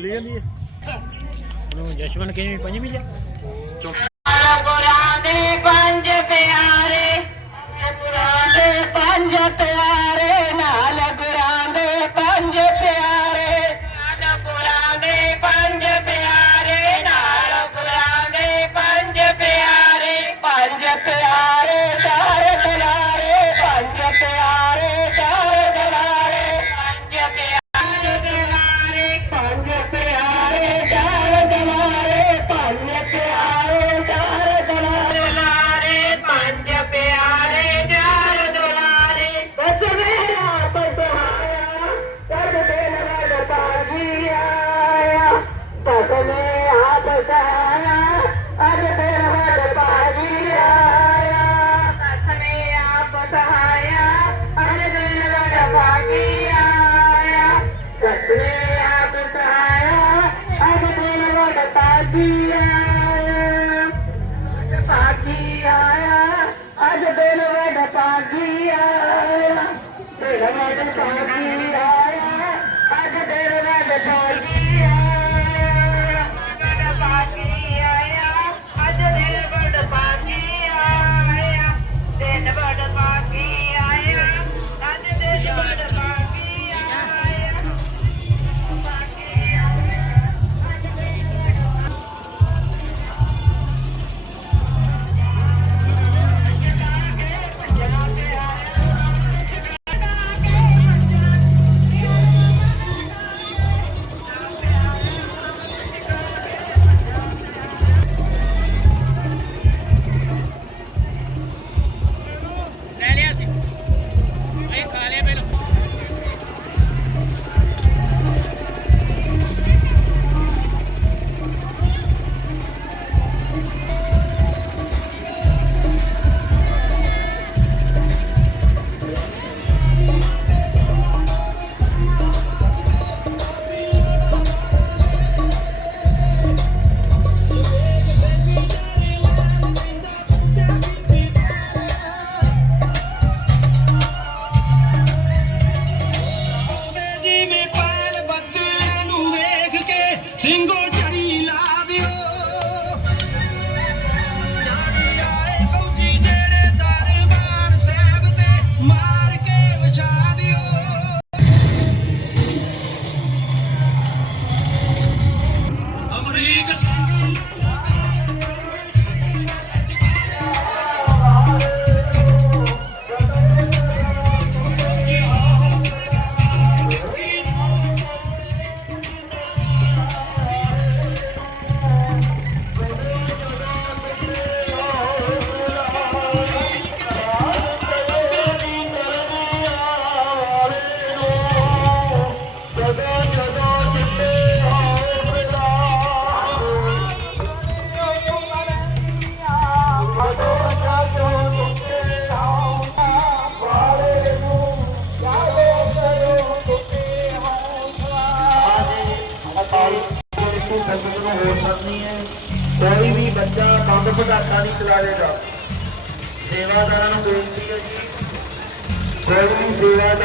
ਦੁਕਾਨ ਚਲੀ ਜਾਂਦੀ ਹੈ। ਉਹਨੂੰ ਜਸ਼ਮਨ ਕਿਵੇਂ ਪੰਜਵੀਂ ਚ ਗੁਰਾਂ ਦੇ ਪੰਜ ਪਿਆਰੇ ਗੁਰਾਂ ਦੇ ਪੰਜ ਪਿਆਰੇ, ਨਾਲ ਗੁਰਾਂ ਦੇ ਪੰਜ ਪਿਆਰੇ। ਨਾਲ ਗੁਰਾਂ ਦੇ ਪੰਜ ਪਿਆਰੇ, ਨਾਲ ਗੁਰਾਂ ਦੇ ਪੰਜ ਪਿਆਰੇ ਪੰਜ ਪਿਆਰੇ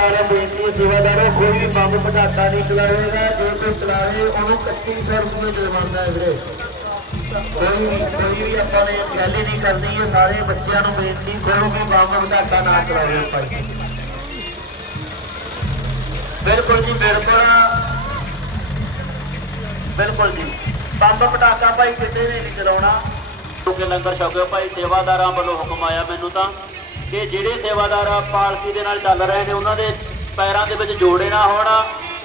ਸੇਵਾਦਾਰ ਬੇਨਤੀ ਹੈ ਸੇਵਾਦਾਰੋ ਕੋਈ ਵੀ ਬੰਬ ਪਟਾਕਾ ਨਹੀਂ ਚਲਾਵੇਗਾ ਜੇ ਕੋਈ ਚਲਾਵੇ, ਉਹਨੂੰ 2500 ਰੁਪਏ ਜੁਰਮਾਨਾ ਹੈ ਵੀਰੇ। ਕੋਈ ਕੋਈ ਵੀ ਆਪਾਂ ਨੇ ਗੱਲ ਨਹੀਂ ਕਰਨੀ ਹੈ, ਸਾਰੇ ਬੱਚਿਆਂ ਨੂੰ ਬੇਨਤੀ, ਕੋਈ ਵੀ ਬੰਬ ਪਟਾਕਾ ਨਾ ਚਲਾਵੇ ਭਾਈ। ਬਿਲਕੁਲ ਜੀ, ਬਿਲਕੁਲ। ਬਿਲਕੁਲ ਜੀ। ਬੰਬ ਪਟਾਕਾ ਭਾਈ ਕਿਸੇ ਨੇ ਨਹੀਂ ਚਲਾਉਣਾ। ਕਿਉਂਕਿ ਲੰਗਰ ਛਕਿਓ ਭਾਈ, ਸੇਵਾਦਾਰਾਂ ਵੱਲੋਂ ਹੁਕਮ ਆਇਆ ਮੈਨੂੰ ਤਾਂ। ਕਿ ਜਿਹੜੇ ਸੇਵਾਦਾਰ ਪਾਲਕੀ ਦੇ ਨਾਲ ਚੱਲ ਰਹੇ ਨੇ, ਉਹਨਾਂ ਦੇ ਪੈਰਾਂ ਦੇ ਵਿੱਚ ਜੋੜੇ ਨਾ ਹੋਣਾ,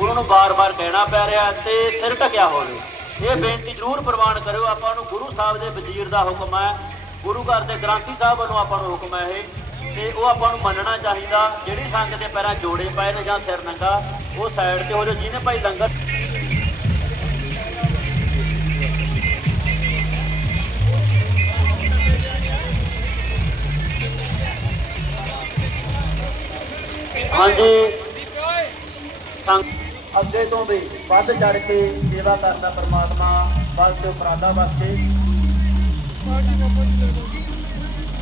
ਉਹਨਾਂ ਨੂੰ ਬਾਰ-ਬਾਰ ਕਹਿਣਾ ਪੈ ਰਿਹਾ ਤੇ ਸਿਰ ਢਕਿਆ ਹੋਵੇ। ਇਹ ਬੇਨਤੀ ਜ਼ਰੂਰ ਪ੍ਰਵਾਨ ਕਰਿਓ, ਆਪਾਂ ਨੂੰ ਗੁਰੂ ਸਾਹਿਬ ਦੇ ਵਜ਼ੀਰ ਦਾ ਹੁਕਮ ਹੈ, ਗੁਰੂ ਘਰ ਦੇ ਗ੍ਰੰਥੀ ਸਾਹਿਬ ਵੱਲੋਂ ਆਪਾਂ ਨੂੰ ਹੁਕਮ ਹੈ ਇਹ, ਤੇ ਉਹ ਆਪਾਂ ਨੂੰ ਮੰਨਣਾ ਚਾਹੀਦਾ, ਜਿਹੜੀ ਸੰਗਤ ਦੇ ਪੈਰਾਂ ਜੋੜੇ ਪਏ ਨੇ ਜਾਂ ਸਿਰ ਨੰਗਾ, ਉਹ ਸਾਈਡ ਤੇ ਹੋ ਜਾਓ, ਜਿਹਨੇ ਭਾਈ ਲੰਗਰ ਸੰਗ ਤੋਂ ਵੀ ਵੱਧ ਚੜ ਕੇ ਸੇਵਾ ਕਰਦਾ ਪ੍ਰਮਾਤਮਾ ਬਖਸ਼ੇ ਉਪਰਾਲਾ ਬਖਸ਼ੇ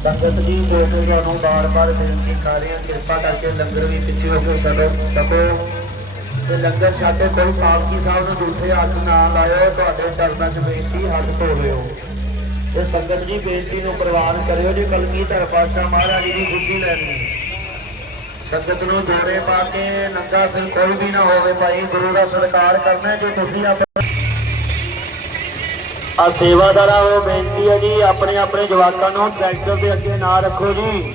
ਸੰਗਤ ਜੀ ਜੋ ਤੁਹਾਨੂੰ ਬਾਰ-ਬਾਰ ਬੇਨਤੀ ਕਰ ਰਹੇ ਹਾਂ, ਕਿਰਪਾ ਕਰਕੇ ਲੰਗਰ ਵੀ ਪਿੱਛੇ ਹੋ ਕੇ ਛੱਡੋ ਛਕੋ ਤੇ ਲੰਗਰ ਛਾਕੇ ਕੋਈ ਪਾਲਕੀ ਸਾਹਿਬ ਨੂੰ ਦੂਸਰੇ ਹੱਥ ਨਾ ਲਾਇਓ, ਤੁਹਾਡੇ ਚਰਨਾਂ 'ਚ ਬੇਨਤੀ ਹੱਥ ਧੋ ਲਿਓ ਤੇ ਸੰਗਤ ਜੀ, ਬੇਨਤੀ ਨੂੰ ਪ੍ਰਵਾਨ ਕਰਿਓ, ਜੇ ਕਲਗੀਧਰ ਪਾਤਸ਼ਾਹ ਮਹਾਰਾਜ ਦੀ ਖੁਸ਼ੀ ਲੈਣੀ। ਸੰਗਤ ਨੂੰ ਜੋੜੇ ਪਾ ਕੇ ਨੰਗਾ ਸਿੰਘ ਕੋਈ ਵੀ ਨਾ ਹੋਵੇ ਭਾਈ, ਗੁਰੂ ਦਾ ਸਤਿਕਾਰ ਕਰਨਾ ਜੇ ਤੁਸੀਂ ਆ ਸੇਵਾਦਾਰਾਂ ਨੂੰ ਬੇਨਤੀ ਹੈ ਜੀ, ਆਪਣੇ ਆਪਣੇ ਜਵਾਕਾਂ ਨੂੰ ਟਰੈਕਟਰ ਦੇ ਅੱਗੇ ਨਾ ਰੱਖੋ ਜੀ।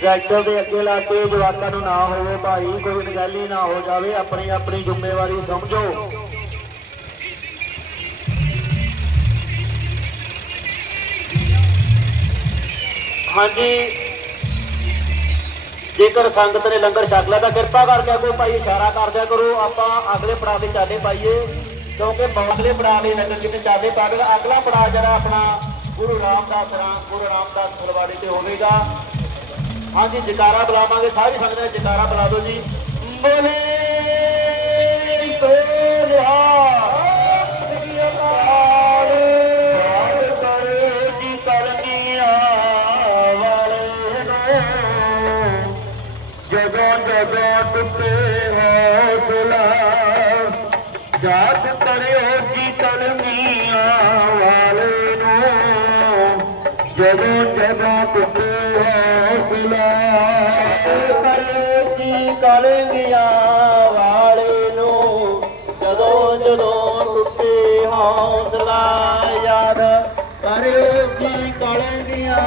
ਟਰੈਕਟਰ ਦੇ ਅੱਗੇ ਲਾ ਕੇ ਜਵਾਕਾਂ ਨੂੰ ਨਾ ਹੋਵੇ ਭਾਈ, ਕੋਈ ਨਗਾਲੀ ਨਾ ਹੋ ਜਾਵੇ, ਆਪਣੀ ਆਪਣੀ ਜ਼ਿੰਮੇਵਾਰੀ ਸਮਝੋ। ਹਾਂਜੀ ਜੇਕਰ ਸੰਗਤ ਨੇ ਲੰਗਰ ਛਕ ਲਿਆ ਤਾਂ ਕਿਰਪਾ ਕਰਕੇ ਕੋਈ ਭਾਈ ਇਸ਼ਾਰਾ ਕਰ ਦਿਆ ਕਰੋ। ਆਪਾਂ ਅਗਲੇ ਪੜਾਅ ਤੇ ਚਾਲੇ ਪਾਈਏ, ਕਿਉਂਕਿ ਅਗਲੇ ਪੜਾਅ ਦੇ ਲੰਗਰ ਕਿਤੇ ਚਾਲੇ ਪਾ ਅਗਲਾ ਪੜਾਅ ਜਿਹੜਾ ਆਪਣਾ ਗੁਰੂ ਰਾਮਦਾਸ ਰਾਮ ਗੁਰੂ ਰਾਮਦਾਸ ਫੁਲਵਾੜੀ ਤੇ ਹੋਵੇਗਾ। ਹਾਂਜੀ, ਜਕਾਰਾ ਬੁਲਾਵਾਂਗੇ, ਸਾਰੀ ਸੰਗਤ ਨੇ ਜਕਾਰਾ ਬੁਲਾ ਦਿਓ ਜੀ। ਬੋਲੇ! ਜਦੋਂ ਜਦੋਂ ਟੁੱਟੇ ਹੌਸਲਾ ਕਰਿਓ ਜੀ ਕਲਮੀਆਂ ਵਾਲੇ ਨੂੰ? ਜਦੋਂ ਜਦੋਂ ਟੁੱਟੇ ਹੌਸਲਾ ਯਾਦ ਕਰਿਓ ਜੀ ਕਲਮੀਆਂ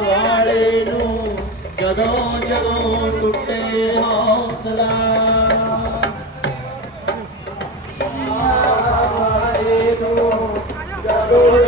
ਵਾਲੇ ਨੂੰ? ਜਦੋਂ ਜਦੋਂ ਟੁੱਟੇ ਹੌਸਲਾ। ਜਦੋਂ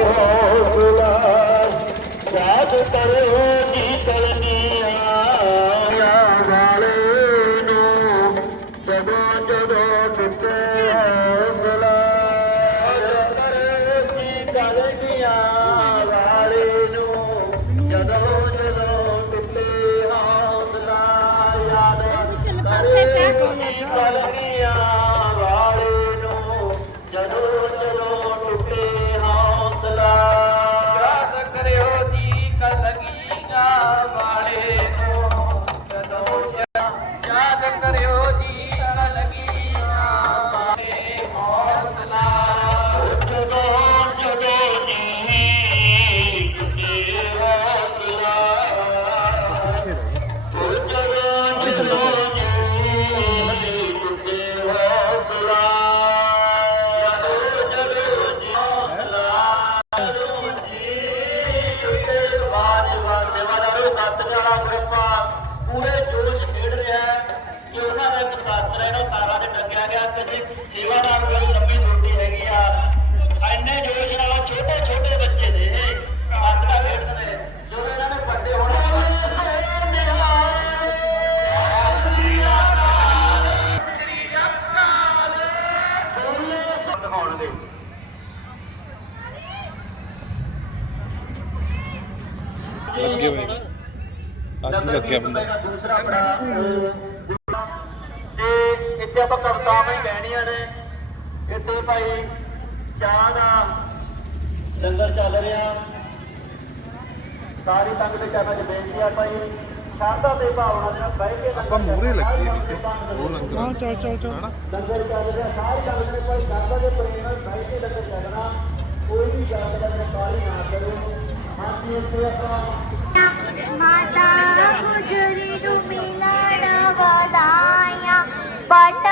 ਦਿਖਾਉਣਗੇ ਲੱਗੇ ਹੋਏ। ਅੱਜ ਲੱਗਿਆ ਬੰਦਾ। ਦੂਸਰਾ ਬੜਾ ਤੇ ਇੱਥੇ ਆਪਾਂ ਕਵਿਤਾਵਾਂ ਹੀ ਕਹਿਣੀਆਂ ਨੇ। ਇੱਥੇ ਭਾਈ ਚਾਹ ਦਾ ਲੰਗਰ ਚੱਲ ਰਿਹਾ। ਸਾਰੀ ਸੰਗਤ ਦੇ ਚਰਨਾਂ 'ਚ ਬੇਨਤੀ ਆ ਭਾਈ। ਸ਼ਰਧਾ ਤੇ ਭਾਵਨਾ ਦੇ ਨਾਲ ਬਹਿ ਕੇ ਆਪਾਂ ਮੂਹਰੇ ਲੱਗੇ ਨੀਚੇ ਉਹ ਲੰਗਰ ਹਾਂ ਚੱਲ ਚੱਲ ਚੱਲ। ਲੰਗਰ ਚੱਲ ਰਿਹਾ ਸਾਰੀ ਸੰਗਤ ਨੇ ਭਾਈ ਸ਼ਰਧਾ ਦੇ ਪ੍ਰੇਮ ਨਾਲ ਬਹਿ ਕੇ ਲੰਗਰ ਚੱਲਣਾ। ਕੋਈ ਵੀ ਗੱਲ ਦਾ ਕਾਲੀ ਨਾ ਕਰੋ। ਹਾਂ ਇੱਥੇ ਆਪਾਂ ਮਾਤਾ ਗੁਜਰੀ ਨੂੰ ਮਿਲਣ ਵਧਾਇਆ ਪਟਨੇ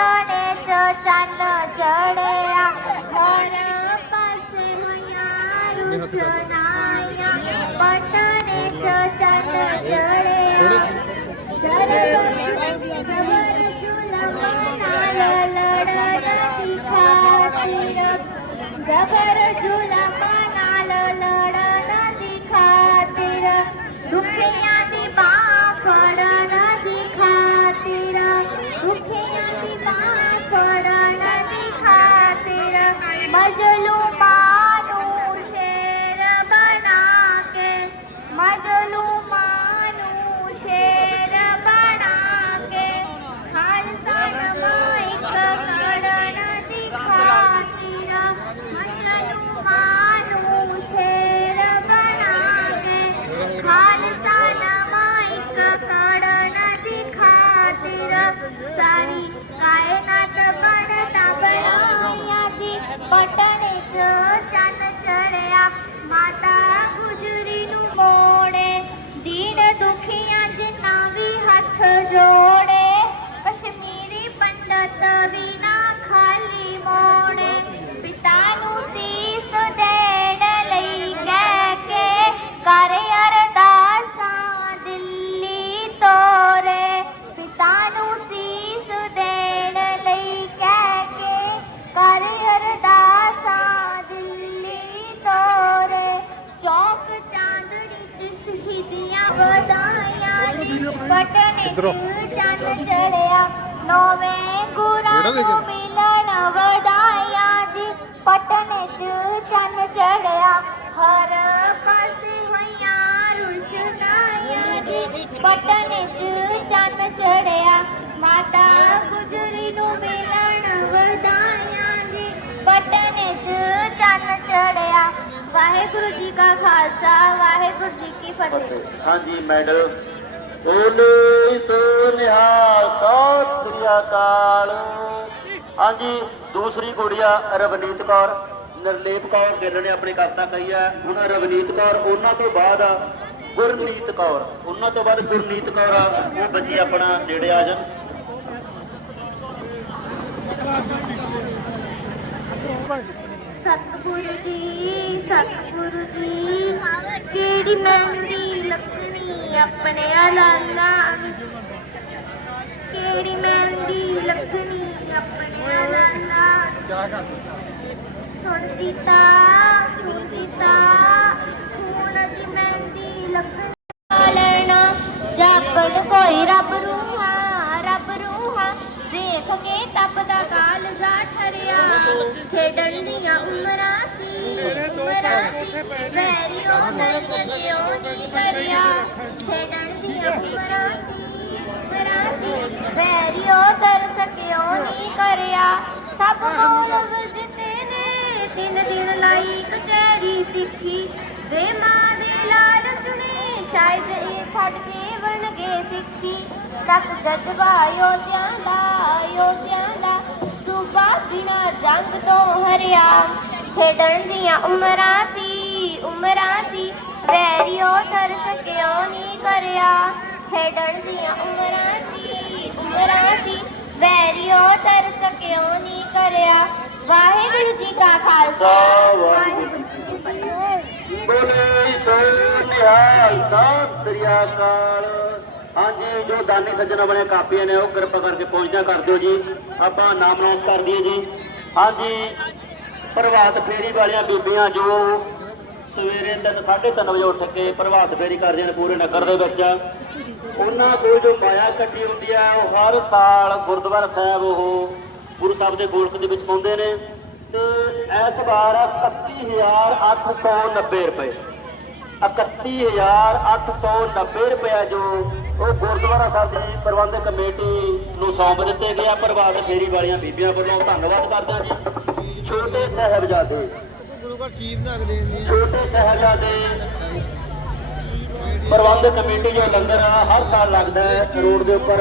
ਇੱਧਰੋਂ। ਚੰਨ ਚੜਿਆ ਨੌਵੇਂ ਗੁਰਾਂ ਜਿਹੜਾ ਦੇ ਨੂੰ ਕੇ? ਮਿਲਣ ਵਧਾਈਆਂ ਜੀ ਪਟਨ ਚ ਚੰਨ ਚੜਿਆ ਹਰ ਪਾਸੇ ਹੋਈਆਂ ਰੁਸ਼ਨਾਈਆਂ ਜੀ ਪਟਨ ਚ ਚੰਨ ਚੜਿਆ ਮਾਤਾ ਗੁਜਰੀ ਨੂੰ ਮਿਲਣ ਵਧਾਈਆਂ ਜੀ ਪਟਨ ਚ ਚੰਨ ਚੜਿਆ ਵਾਹਿਗੁਰੂ ਜੀ ਕਾ ਖਾਲਸਾ ਵਾਹਿਗੁਰੂ ਜੀ ਕੀ ਫਤਿਹ ਹਾਂਜੀ ਮੈਡਲ ਬੋਲੇ ਸੋ ਸਤਿ ਸ੍ਰੀ ਅਕਾਲ। ਹਾਂਜੀ, ਦੂਸਰੀ ਕੁੜੀਆ ਰਵਨੀਤ ਕੌਰ ਨਿਰਲੇਪ ਕੌਰ ਗਿੱਲ ਨੇ ਆਪਣੀ ਕਵਿਤਾ ਕਹੀ ਹੈ ਹੁਣ ਰਵਨੀਤ ਕੌਰ, ਉਹਨਾਂ ਤੋਂ ਬਾਅਦ ਆ ਗੁਰਨੀਤ ਕੌਰ। ਉਹਨਾਂ ਤੋਂ ਬਾਅਦ ਗੁਰਨੀਤ ਕੌਰ ਆ, ਉਹ ਬੱਚੀ ਆਪਣਾ ਨੇੜੇ ਆ ਜਾਣ। ਸਤਿਗੁਰੂ ਜੀ ਸਤਿਗੁਰੂ ਜੀ ਕਿਹੜੀ ਮਹਿੰਦੀ ਲੱਗਣੀ ਆਪਣੇ ਲਾਲਾ ਕਿਹੜੀ ਮਹਿੰਦੀ ਲੱਗਣੀ ਆਪਣੇ ਲਾਲਾ ਸੁਣ ਦਿੱਤਾ ਸੁਣ ਦਿੱਤਾ ਹੁਣ ਦੀ ਮਹਿੰਦੀ ਲੱਗਣੀ ਲੈਣਾ। ਜਾਪਣ ਕੋਈ ਰੱਬ ਰੂਹਾ ਰੱਬ ਰੂਹਾ। ਦੇਖ ਕੇ ਤਪਦਾ ਕਾਲਜਾ ਠਰਿਆ। ਖੇਡਣ ਦੀਆਂ ਉਮਰਾਂ ਸੀ ਉਮਰਾਂ ਸੀ ਵੈਰੀਓ ਨਹੀਂ ਕਰਿਆ? ਸਭ ਮੋਲ ਵਜਦੇ ਨੇ ਤਿੰਨ ਦਿਨ ਲਾਈ ਕਚਹਿਰੀ ਸਿੱਖੀ ਵੇ ਮਾਂ ਦੇ ਲਾਲਚ ਨੇ ਸ਼ਾਇਦ ਇਹ ਛੱਡ ਕੇ ਬਣ ਗਏ ਸਿੱਖੀ। ਤੱਕ ਜਜ਼ਬਾ ਯੋਧਿਆਂ ਦਾ ਯੋਧਿਆਂ ਦਾ ਸੂਬਾ ਬਿਨਾ ਜੰਗ ਤੋਂ ਹਰਿਆ। ਖੇਡਣ ਦੀਆਂ ਉਮਰਾਂ ਸੀ ਉਮਰਾਂ ਸੀ। ਵੈਰੀਓ ਤਰਸ ਕਿਉਂ ਨਹੀਂ ਕਰਿਆ। ਖੇਡਣ ਦੀਆਂ ਉਮਰਾਂ ਸੀ ਉਮਰਾਂ ਸੀ। ਵੈਰੀਓ ਤਰਸ ਕਿਉਂ ਨਹੀਂ ਕਰਿਆ। ਵਾਹਿਗੁਰੂ ਜੀ ਕਾ ਖਾਲਸਾ। ਵਾਹਿਗੁਰੂ ਜੀ ਕੀ ਫਤਿਹ ਬੋਲੇ ਸੋ ਨਿਹਾਲ ਸਤਿ ਸ੍ਰੀ ਅਕਾਲ। ਹਾਂਜੀ, ਜੋ ਦਾਨੀ ਸੱਜਣਾ ਬਣੇ ਕਾਪੀਆਂ ਨੇ ਉਹ ਕਿਰਪਾ ਕਰਕੇ ਪਹੁੰਚਦਾ ਕਰ ਦਿਓ ਜੀ। ਆਪਾਂ ਨਾਮ ਨਾਸ ਕਰ ਦਈਏ ਜੀ। ਹਾਂਜੀ ਪ੍ਰਭਾਤ ਫੇਰੀ ਵਾਲੀਆਂ ਬੀਬੀਆਂ ਜੋ ਸਵੇਰੇ 3:30 ਵਜੇ ਉੱਠ ਕੇ ਪ੍ਰਭਾਤ ਫੇਰੀ ਕਰਦੀਆਂ ਨੇ ਪੂਰੇ ਨਗਰ ਦੇ ਵਿੱਚ। ਉਹਨਾਂ ਕੋਲ ਜੋ ਮਾਇਆ ਇਕੱਠੀ ਹੁੰਦੀ ਆ, ਉਹ ਹਰ ਸਾਲ ਗੁਰਦੁਆਰਾ ਸਾਹਿਬ ਉਹ ਗੁਰੂ ਸਾਹਿਬ ਦੇ ਗੋਲਕ ਦੇ ਵਿੱਚ ਪਾਉਂਦੇ ਨੇ ਤੇ ਇਸ ਵਾਰ 31890 ਰੁਪਏ। 31890 ਰੁਪਏ ਜੋ ਉਹ ਗੁਰਦੁਆਰਾ ਸਾਹਿਬ ਦੀ ਪ੍ਰਬੰਧਕ ਕਮੇਟੀ ਨੂੰ ਸੌਂਪ ਦਿੱਤੇ ਗਿਆ ਪ੍ਰਭਾਤ ਫੇਰੀ ਵਾਲੀਆਂ ਬੀਬੀਆਂ ਵੱਲੋਂ। ਧੰਨਵਾਦ ਕਰਦਾ ਜੀ। ਛੋਟੇ ਸਾਹਿਬਜ਼ਾਦੇ। ਛੋਟੇ ਸਾਹਿਬਜ਼ਾਦੇ। ਪ੍ਰਬੰਧਕ ਕਮੇਟੀ ਜੋ ਲੰਗਰ ਆ, ਹਰ ਸਾਲ ਲੱਗਦਾ ਹੈ ਰੋਡ ਦੇ ਉੱਪਰ।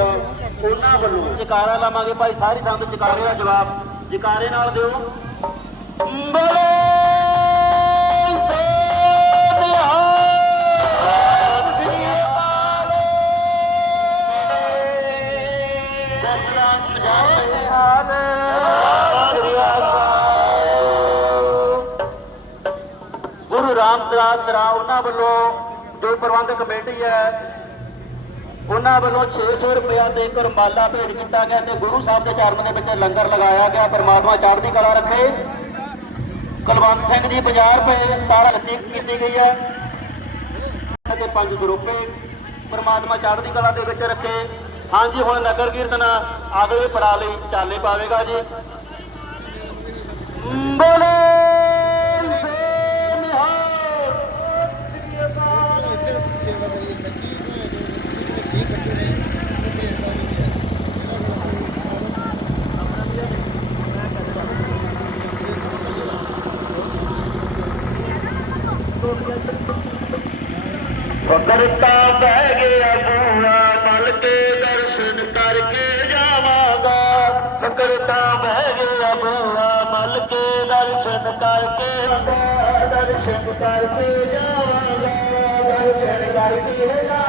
ਉਹਨਾਂ ਵੱਲੋਂ ਜਕਾਰਾ ਲਾਵਾਂਗੇ। ਭਾਈ ਸਾਰੀ ਸੰਗਤ ਜਕਾਰੇ ਦਾ ਜਵਾਬ। ਜਕਾਰੇ ਨਾਲ ਦਿਓ। ਬੋਲੇ ਗੁਰੂ ਰਾਮਦਾਸ ਉਹਨਾਂ ਵੱਲੋਂ ਜੋ ਪ੍ਰਬੰਧਕ ਕਮੇਟੀ ਹੈ, ਉਹਨਾਂ ਵੱਲੋਂ 600 ਰੁਪਇਆ ਦੇ ਕੇ ਰੁਮਾਲਾ ਭੇਟ ਕੀਤਾ ਗਿਆ ਤੇ ਗੁਰੂ ਸਾਹਿਬ ਦੇ ਚਰਨ ਦੇ ਵਿੱਚ ਲੰਗਰ ਲਗਾਇਆ ਗਿਆ, ਪਰਮਾਤਮਾ ਚੜ੍ਹਦੀ ਕਲਾ ਰੱਖੇ। ਕੁਲਵੰਤ ਸਿੰਘ ਜੀ 50 ਰੁਪਏ 17 ਰਸੀਦ ਕੀਤੀ ਗਈ ਹੈ। ਤੇ ਪੰਜ ਰੁਪਏ ਪਰਮਾਤਮਾ ਚੜ੍ਹਦੀ ਕਲਾ ਦੇ ਵਿੱਚ ਰੱਖੇ। ਹਾਂਜੀ, ਹੁਣ ਨਗਰ ਕੀਰਤਨ ਅਗਲੇ ਪੜਾ ਲਈ ਚਾਲੇ ਪਾਵੇਗਾ ਜੀ। ਬੋਲੇ ਕਰਤਾ ਬਹਿ ਗਿਆ ਬੂਆ ਮਲ ਕੇ ਦਰਸ਼ਨ ਕਰਕੇ ਜਾਵਾਂਗਾ। ਸਕਰਤਾ ਬਹਿ ਗਿਆ ਬੂਆ ਮਲ ਕੇ ਦਰਸ਼ਨ ਕਰਕੇ ਦਰਸ਼ਨ ਕਰਕੇ ਜਾਵਾਂਗਾ, ਦਰਸ਼ਨ ਕਰਕੇ ਜਾਵਾਂਗਾ।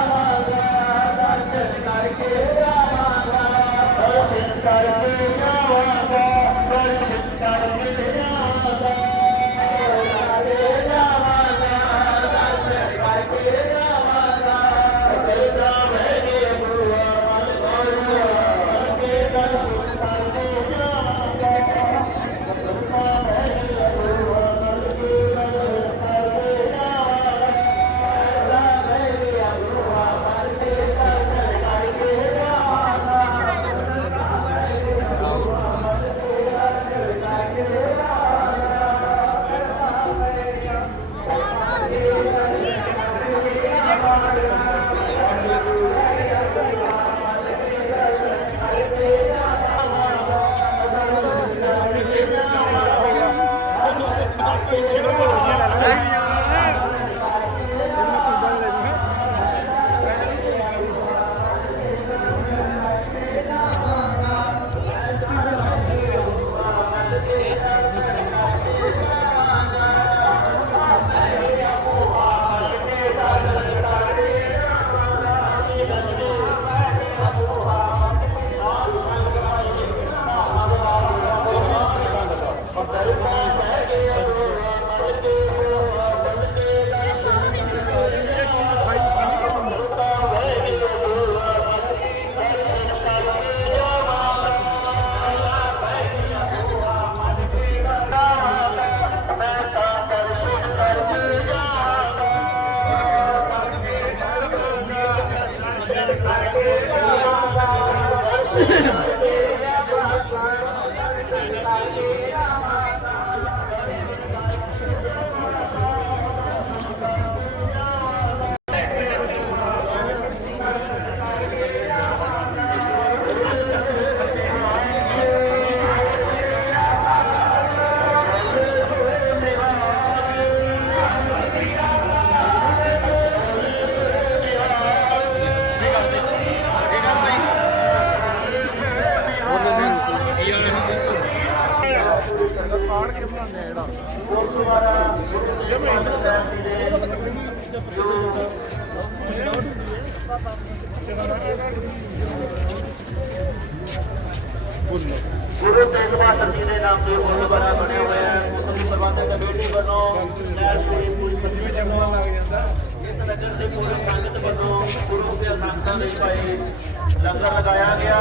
ਗਿਆ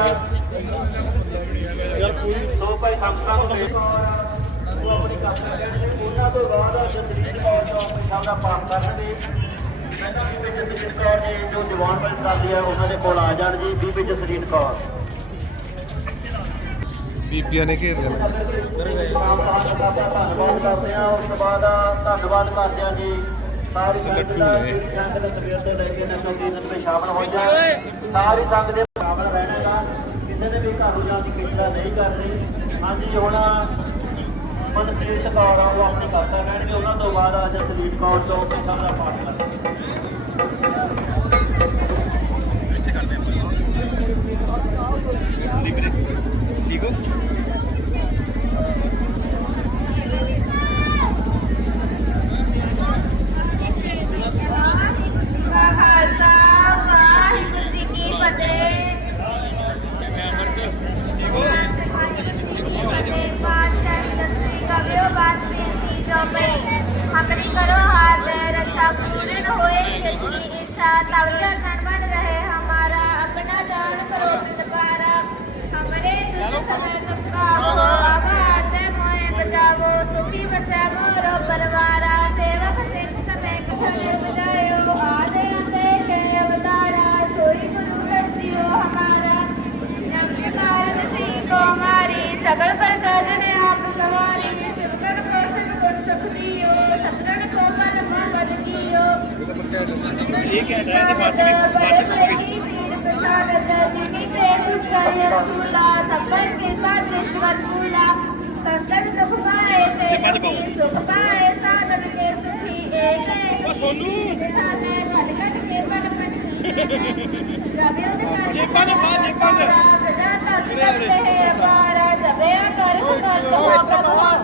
ਦੋ ਭਾਈ ਨੂੰ ਦੇ ਉਹ ਆਪਣੀ ਕਾਪੀ ਲੈਣਗੇ ਉਹਨਾਂ ਤੋਂ ਬਾਅਦ ਜਸਰੀਤ ਕੌਰ ਜੋ ਆਪਣੇ ਸਾਹਿਬ ਦਾ ਪਾਠ ਕਰਨਗੇ ਪਹਿਲਾਂ ਬੀਬੀ ਜਸਰੀਤ ਕੌਰ ਜੀ ਜੋ ਦੀਵਾਨ ਬਣ ਕਰਦੀ ਹੈ ਉਹਨਾਂ ਦੇ ਕੋਲ ਆ ਜਾਣ ਜੀ ਬੀਬੀ ਜਸਰੀਤ ਕੌਰ ਬੀਬੀਆਂ ਨੇ ਘੇਰ ਲਿਆ ਧੰਨਵਾਦ ਕਰਦੇ ਹਾਂ ਉਸ ਤੋਂ ਬਾਅਦ ਧੰਨਵਾਦ। ਕਰਦੇ ਹਾਂ ਜੀ ਸਾਰੀ ਸੰਗਤ ਦਾ ਸਵੇਰ ਤੋਂ ਲੈ ਕੇ ਨਸ਼ਾ ਕੀਰਤਨ ਵਿੱਚ ਸ਼ਾਮਲ ਹੋ ਜਾਏ ਸਾਰੀ ਸੰਗਤ ਦੇ ਸ਼ਾਮਲ ਰਹਿਣਾ ਦਾ ਕਿਸੇ ਦੇ ਵੀ ਘਰ ਨੂੰ ਜਾਣ ਦੀ ਕਿਸਾ ਨਹੀਂ ਕਰ ਰਹੀ ਹਾਂਜੀ ਹੁਣ ਆ, ਉਹ ਆਪਣੀ ਕਰਤਾ ਕਹਿਣਗੇ, ਉਹਨਾਂ ਤੋਂ ਬਾਅਦ ਅੱਜ ਸਲੀਪ ਕੌਰ ਤੋਂ ਪਿਛਾ ਦਾ ਪਾਠ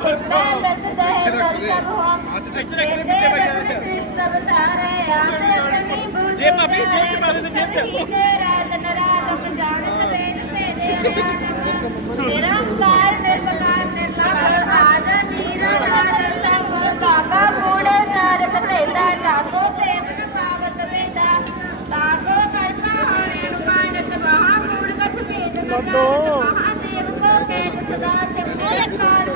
ਜਾ ਕ੍ਰਿਸ਼ਨ ਬਤਾਰੇ ਆਤੇ ਨਹੀਂ ਬੁੱਝ ਜੇਬ ਭਾਬੀ, ਜੇਬ ਚ ਪਾ ਦੇ ਤੇ ਜੇਬ ਚ। ਰਾਤ ਨਰਾਤ ਜਾਣਤ ਬੇਨ ਭੇਦੇ ਤੇਰਾ ਕਾਰ ਨੇ ਸਕਾਰ ਨੇ ਲਾਭ ਆਦ ਨੀਰਾ ਨਾਦ ਸਭ ਕਾਕਾ ਮੂੜੇ ਨਾਰਕ ਭੇਦਾ ਜਾਗੋ ਪ੍ਰੇਮ ਪਾਵਤ ਵੇਦਾ ਤਾਕੋ ਕਰਮਾ ਹਰੇ ਰੁਮਾਨਤ ਮਹਾ ਮੂੜ ਕਛ ਭੇਦ ਮਹਾਦੇਵ ਕੋ ਕੇਤ ਸਦਾ ਤੇ ਮੋਰ ਕਾਰ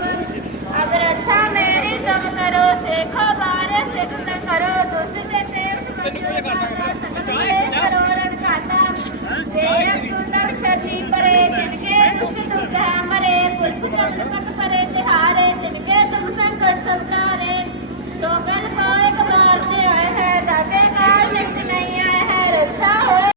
ਦੇਖੋ ਬਾਰੇ ਸਿੱਧਨ ਕਰੋ ਦੋਸਤੀ ਦੇ ਪੈਰ ਸੰਬੰਧੀ ਕਰੋ ਰਣ ਕਾਤਾ ਤੇਰੇ ਸੁੰਦਰ ਛਤੀ ਪਰੇ ਜਿਨਕੇ ਦੁਖ ਦੁਖ ਹਮਰੇ ਕੁਲਪ ਕਮ ਕਟ ਪਰੇ ਤਿਹਾਰੇ ਜਿਨਕੇ ਤੁਮ ਸੰਕਟ ਸੰਤਾਰੇ ਸੋਗਨ ਕੋ ਇੱਕ ਬਾਰ ਤੇ ਆਏ ਹੈ ਦਾਦੇ ਕਾਲ ਨਿਕਟ ਨਹੀਂ ਆਏ ਹੈ ਰੱਖਾ ਹੋਏ